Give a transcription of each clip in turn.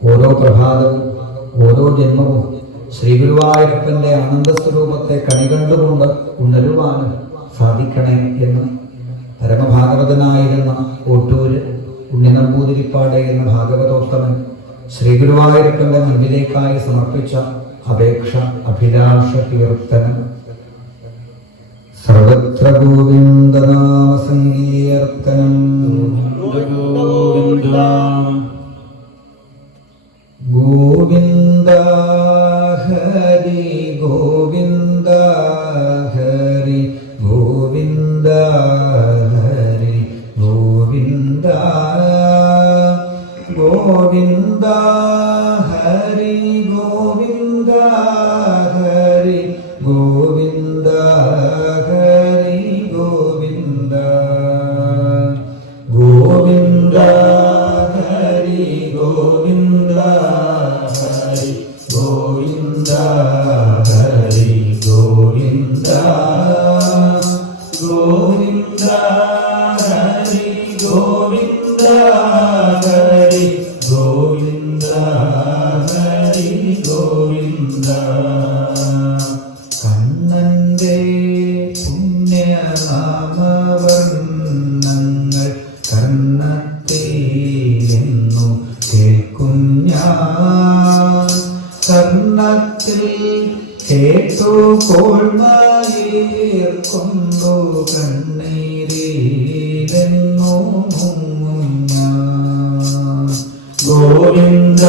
ഓരോ പ്രഭാതവും ഓരോ ജന്മവും ശ്രീ ഗുരുവായൂരപ്പന്റെ ആനന്ദസ്വരൂപത്തെ കണികണ്ടുകൊണ്ട് ഉണരുവാനും സാധിക്കണേ എന്ന് പരമഭാഗവതനായിരുന്ന ഓട്ടൂര് ഉണ്ണിനമ്പൂതിരിപ്പാട് എന്ന ഭാഗവതോത്തമൻ ശ്രീഗുരുവായൂരപ്പന്റെ മുന്നിലേക്കായി സമർപ്പിച്ച അപേക്ഷ അഭിലാഷ കീർത്തനം സർവത്ര ഗോവിന്ദനാമ ഗോവിന്ദ ഗോവിന്ദ ഹരി ഗോവിന്ദ. ഹരി കണ്ണന്റെ പുണ്യനാമവർണങ്ങൾ കർണത്തിലെന്നു കേൾക്കും ഞാൻ കർണത്തിൽ കേട്ടു കോൾമയേർക്കൊണ്ടു കണ്ണീരിലെന്നു ഗോവിന്ദ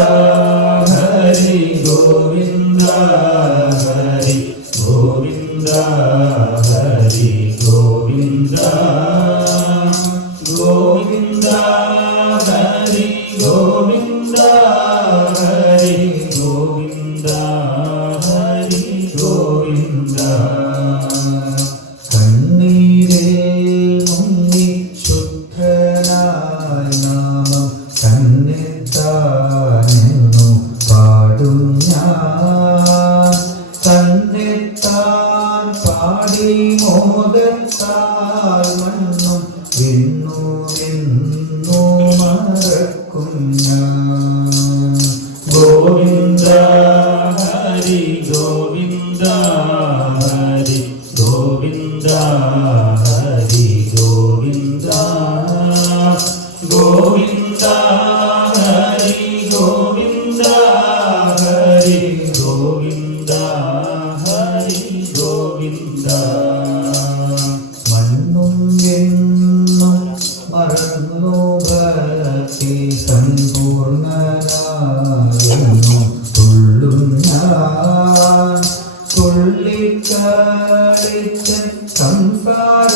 തുള്ളിക്കളിച്ച് സംസാര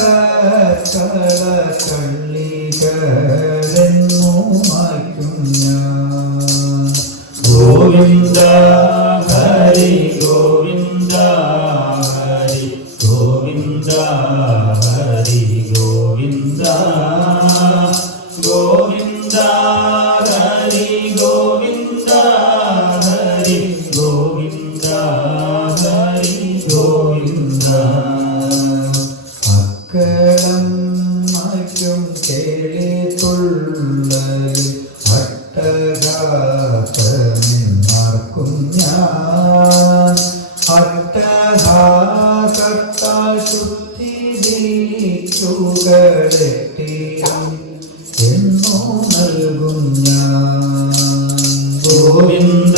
കള കള്ളികളെന്നു മായ്ക്കും ഞാൻ ഗോവിന്ദ ഹരി ഗോവിന്ദ ഹരി ഗോവിന്ദ ഹരി ഗോവിന്ദ ഗോവിന്ദ ഹരി ഗോവിന്ദ അട്ടഹാസമെന്നാർക്കും ഞാൻ അട്ടഹാസത്താൽ ശുദ്ധീകരിച്ചുകളെത്തി എന്നോ നൽകും ഞാൻ ഗോവിന്ദ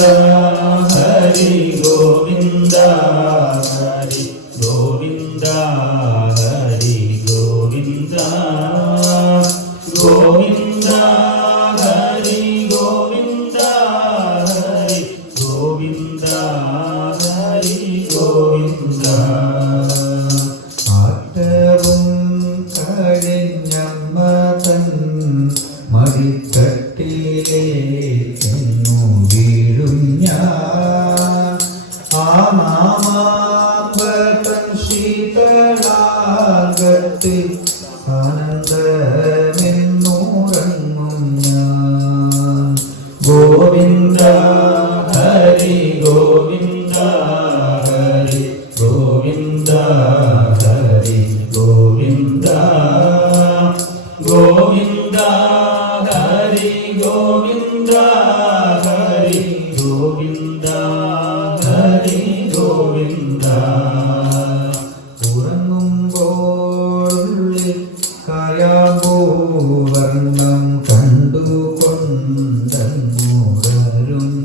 ഭൂവർണം കണ്ടുകൊണ്ടുറരും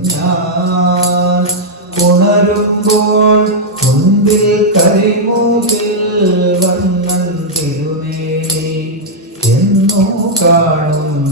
ഞാൻ. ഉണരുമ്പോൾ മുൻപിൽ കരിമൂകിൽ വർണൻ തിരുമേനി എന്നു കാണും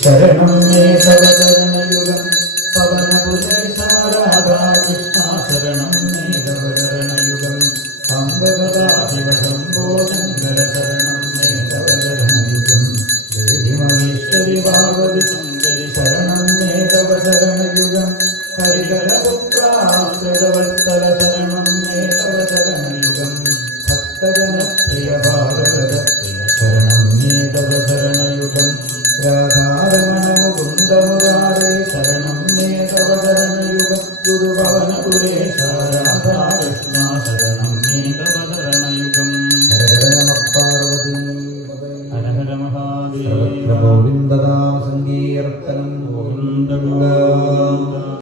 ശരണം Aleluia.